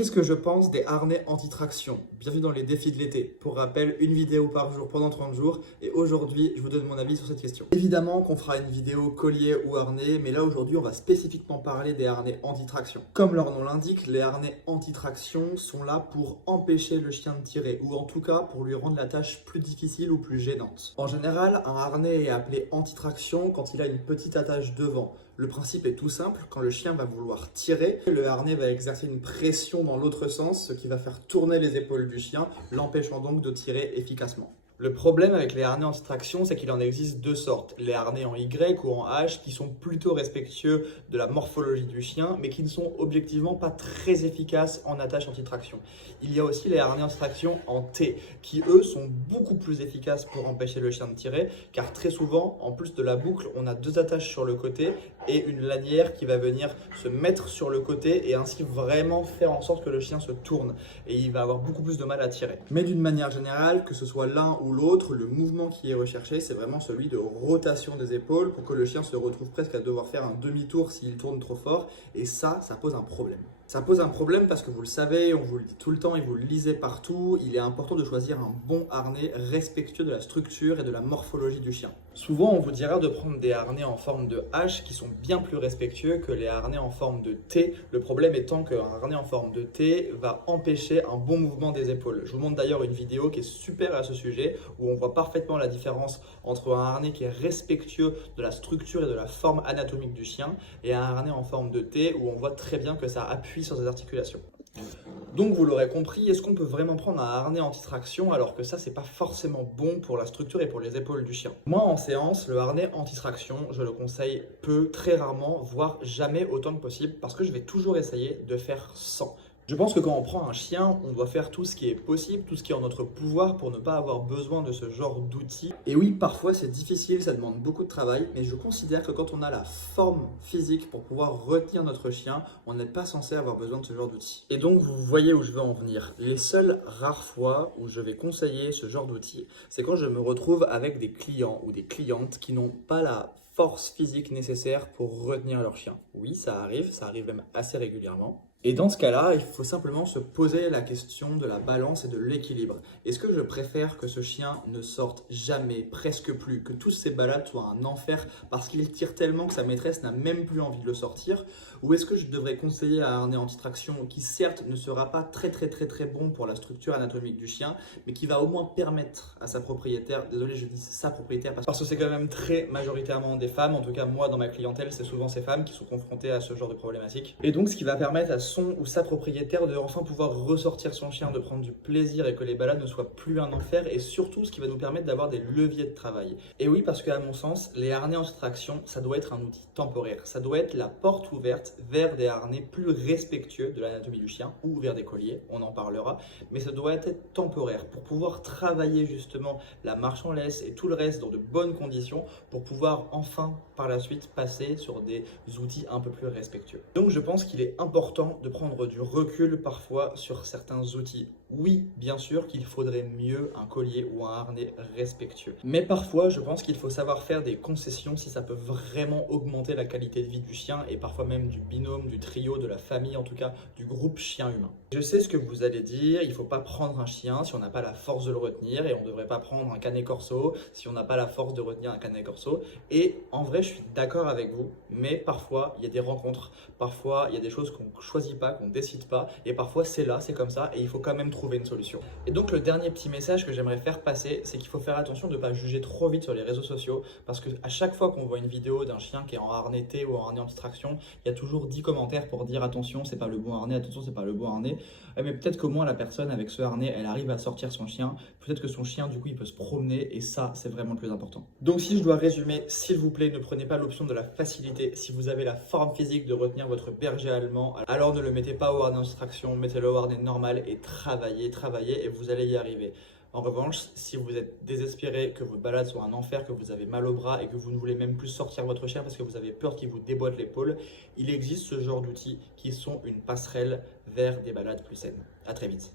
Qu'est-ce que je pense des harnais anti-traction? Bienvenue dans les défis de l'été. Pour rappel, une vidéo par jour pendant 30 jours. Et aujourd'hui, je vous donne mon avis sur cette question. Évidemment qu'on fera une vidéo collier ou harnais, mais là aujourd'hui, on va spécifiquement parler des harnais anti-traction. Comme leur nom l'indique, les harnais anti-traction sont là pour empêcher le chien de tirer, ou en tout cas pour lui rendre la tâche plus difficile ou plus gênante. En général, un harnais est appelé anti-traction quand il a une petite attache devant. Le principe est tout simple, quand le chien va vouloir tirer, le harnais va exercer une pression dans l'autre sens, ce qui va faire tourner les épaules du chien, l'empêchant donc de tirer efficacement. Le problème avec les harnais anti-traction, c'est qu'il en existe deux sortes. Les harnais en Y ou en H qui sont plutôt respectueux de la morphologie du chien, mais qui ne sont objectivement pas très efficaces en attache anti-traction. Il y a aussi les harnais anti-traction en T, qui eux sont beaucoup plus efficaces pour empêcher le chien de tirer, car très souvent, en plus de la boucle, on a deux attaches sur le côté et une lanière qui va venir se mettre sur le côté et ainsi vraiment faire en sorte que le chien se tourne et il va avoir beaucoup plus de mal à tirer. Mais d'une manière générale, que ce soit l'un ou l'autre, le mouvement qui est recherché, c'est vraiment celui de rotation des épaules pour que le chien se retrouve presque à devoir faire un demi-tour s'il tourne trop fort. Et ça pose un problème. Ça pose un problème parce que vous le savez, on vous le dit tout le temps et vous le lisez partout, il est important de choisir un bon harnais respectueux de la structure et de la morphologie du chien. Souvent, on vous dira de prendre des harnais en forme de H qui sont bien plus respectueux que les harnais en forme de T. Le problème étant qu'un harnais en forme de T va empêcher un bon mouvement des épaules. Je vous montre d'ailleurs une vidéo qui est super à ce sujet où on voit parfaitement la différence entre un harnais qui est respectueux de la structure et de la forme anatomique du chien et un harnais en forme de T où on voit très bien que ça appuie sur ses articulations. Donc vous l'aurez compris, est-ce qu'on peut vraiment prendre un harnais anti-traction alors que ça c'est pas forcément bon pour la structure et pour les épaules du chien? Moi en séance, le harnais anti-traction, je le conseille peu, très rarement, voire jamais autant que possible parce que je vais toujours essayer de faire sans. Je pense que quand on prend un chien, on doit faire tout ce qui est possible, tout ce qui est en notre pouvoir pour ne pas avoir besoin de ce genre d'outils. Et oui, parfois c'est difficile, ça demande beaucoup de travail, mais je considère que quand on a la forme physique pour pouvoir retenir notre chien, on n'est pas censé avoir besoin de ce genre d'outils. Et donc vous voyez où je veux en venir. Les seules rares fois où je vais conseiller ce genre d'outils, c'est quand je me retrouve avec des clients ou des clientes qui n'ont pas la force physique nécessaire pour retenir leur chien. Oui, ça arrive même assez régulièrement. Et dans ce cas-là, il faut simplement se poser la question de la balance et de l'équilibre. Est-ce que je préfère que ce chien ne sorte jamais, presque plus, que toutes ses balades soient un enfer parce qu'il tire tellement que sa maîtresse n'a même plus envie de le sortir? Ou est-ce que je devrais conseiller un harnais anti-traction qui certes ne sera pas très bon pour la structure anatomique du chien, mais qui va au moins permettre à sa propriétaire, désolé je dis sa propriétaire parce que c'est quand même très majoritairement des femmes, en tout cas moi dans ma clientèle c'est souvent ces femmes qui sont confrontées à ce genre de problématique. Et donc ce qui va permettre à son ou sa propriétaire de enfin pouvoir ressortir son chien, de prendre du plaisir et que les balades ne soient plus un enfer et surtout ce qui va nous permettre d'avoir des leviers de travail. Et oui, parce qu'à mon sens, les harnais anti-traction, ça doit être un outil temporaire. Ça doit être la porte ouverte vers des harnais plus respectueux de l'anatomie du chien ou vers des colliers, on en parlera, mais ça doit être temporaire pour pouvoir travailler justement la marche en laisse et tout le reste dans de bonnes conditions pour pouvoir enfin par la suite passer sur des outils un peu plus respectueux. Donc je pense qu'il est important de prendre du recul parfois sur certains outils. Oui, bien sûr qu'il faudrait mieux un collier ou un harnais respectueux. Mais parfois, je pense qu'il faut savoir faire des concessions si ça peut vraiment augmenter la qualité de vie du chien et parfois même du binôme, du trio, de la famille, en tout cas du groupe chien-humain. Je sais ce que vous allez dire, il ne faut pas prendre un chien si on n'a pas la force de le retenir et on ne devrait pas prendre un canet corso si on n'a pas la force de retenir un canet corso. Et en vrai, je suis d'accord avec vous, mais parfois, il y a des rencontres, parfois, il y a des choses qu'on ne choisit pas, qu'on ne décide pas, et parfois c'est là, c'est comme ça, et il faut quand même trouver une solution. Et donc le dernier petit message que j'aimerais faire passer, c'est qu'il faut faire attention de ne pas juger trop vite sur les réseaux sociaux, parce qu'à chaque fois qu'on voit une vidéo d'un chien qui est en harnais T ou en harnais anti-traction, il y a toujours 10 commentaires pour dire attention, c'est pas le bon harnais, attention, c'est pas le bon harnais. Mais peut-être qu'au moins la personne avec ce harnais, elle arrive à sortir son chien, peut-être que son chien du coup il peut se promener, et ça c'est vraiment le plus important. Donc si je dois résumer, s'il vous plaît, ne prenez pas l'option de la facilité. Si vous avez la forme physique de retenir votre berger allemand, alors ne le mettez pas au harnais anti-traction, mettez-le au harnais normal et travaillez et vous allez y arriver. En revanche, si vous êtes désespéré, que votre balade soit un enfer, que vous avez mal au bras et que vous ne voulez même plus sortir votre chien parce que vous avez peur qu'il vous déboîte l'épaule, il existe ce genre d'outils qui sont une passerelle vers des balades plus saines. À très vite.